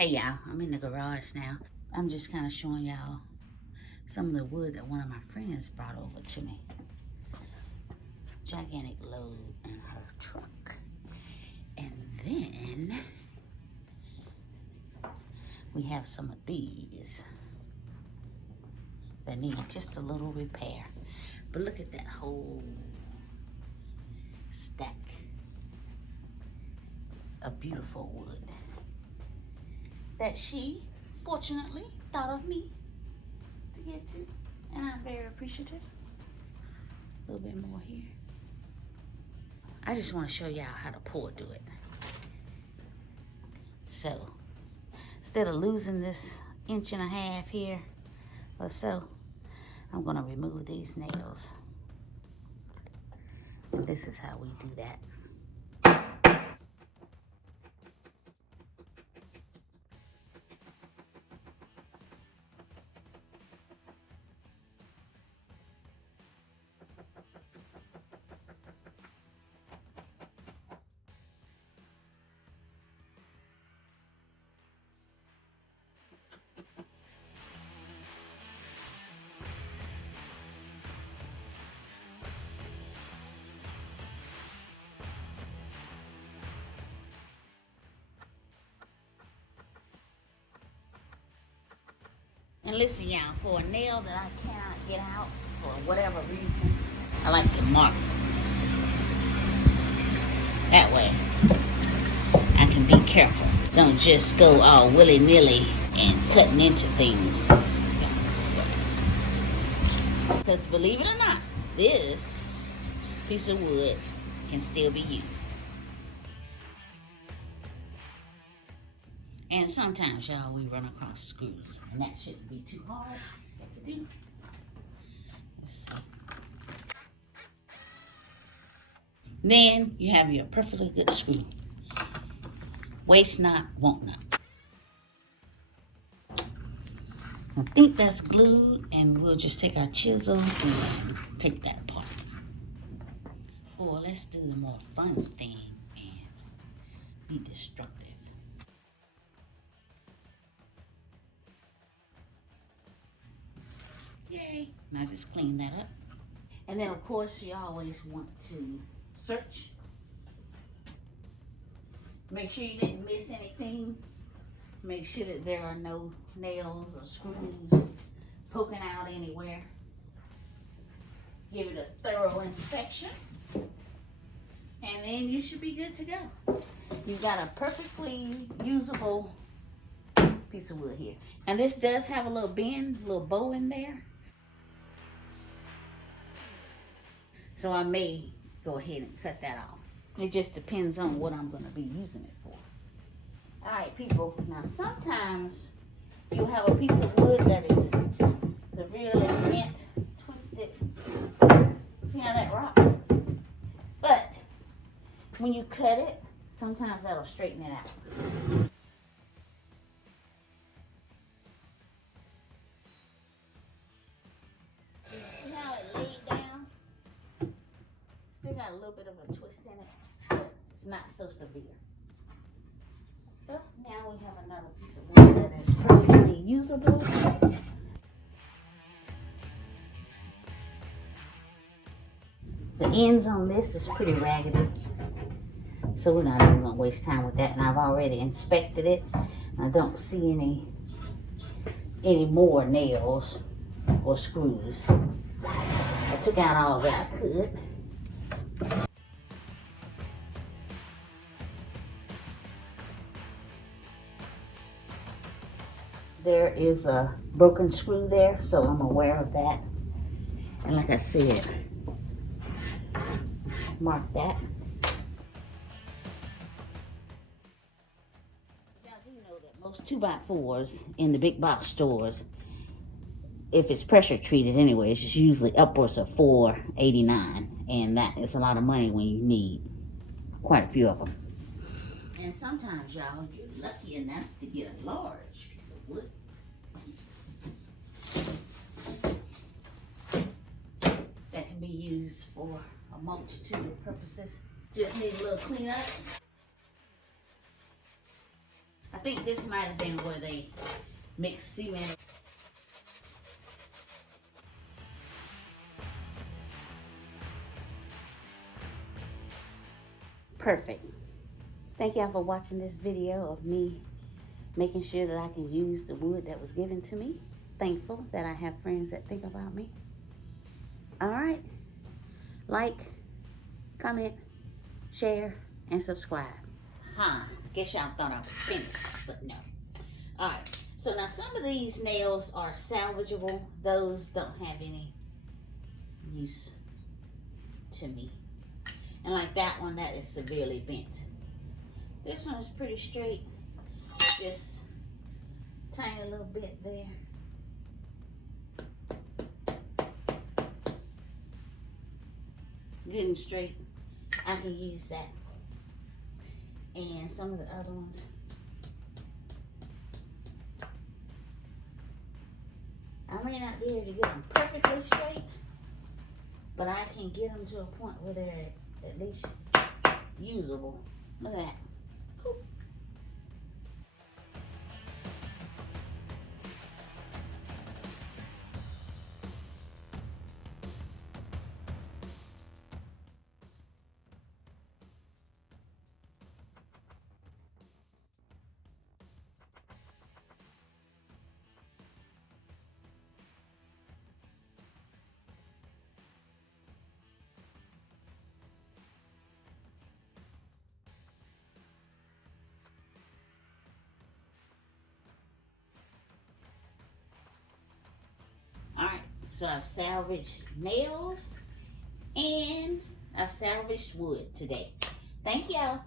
Hey y'all, I'm in the garage now. I'm just kind of showing y'all some of the wood that one of my friends brought over to me. Gigantic load in her truck. And then we have some of these that need just a little repair. But look at that whole stack of beautiful wood that she fortunately thought of me to give to, and I'm very appreciative. A little bit more here. I just want to show y'all how the pour do it. So instead of losing this 1.5 inches here or so, I'm gonna remove these nails. And this is how we do that. And listen, y'all, for a nail that I cannot get out for whatever reason, I like to mark. That way, I can be careful. Don't just go all willy-nilly and cutting into things. Because believe it or not, this piece of wood can still be used. And sometimes, y'all, we run across screws, and that shouldn't be too hard to do. Let's see. Then you have your perfectly good screw. Waste not, want not. I think that's glued, and we'll just take our chisel and take that apart. Or let's do the more fun thing and be destructive. Yay! Now just clean that up. And then of course you always want to search. Make sure you didn't miss anything. Make sure that there are no nails or screws poking out anywhere. Give it a thorough inspection. And then you should be good to go. You've got a perfectly usable piece of wood here. And this does have a little bend, a little bow in there. So I may go ahead and cut that off. It just depends on what I'm going to be using it for. All right, people. Now, sometimes you have a piece of wood that is severely bent, twisted. See how that rocks? But when you cut it, sometimes that'll straighten it out. See how it laid down? Still got a little bit of a twist in it, but it's not so severe. So now we have another piece of wood that is perfectly usable. The ends on this is pretty raggedy, so we're not even gonna waste time with that. And I've already inspected it. I don't see any more nails or screws. I took out all that I could. There is a broken screw there, so I'm aware of that. And like I said, mark that. Y'all do know that most 2x4s in the big box stores, if it's pressure treated anyway, it's usually upwards of $4.89, and that is a lot of money when you need quite a few of them. And sometimes, y'all, you're lucky enough to get a large piece of wood. That can be used for a multitude of purposes. Just need a little cleanup. I think this might have been where they mixed cement. Perfect. Thank y'all for watching this video of me making sure that I can use the wood that was given to me. Thankful that I have friends that think about me. All right. Like, comment, share, and subscribe. Guess y'all thought I was finished, but no. All right. So now some of these nails are salvageable. Those don't have any use to me. And like that one, that is severely bent. This one is pretty straight. Just tiny little bit there. Good and straight. I can use that. And some of the other ones. I may not be able to get them perfectly straight, but I can get them to a point where they're at least usable. Look at that. Cool. Alright, so I've salvaged nails and I've salvaged wood today. Thank y'all.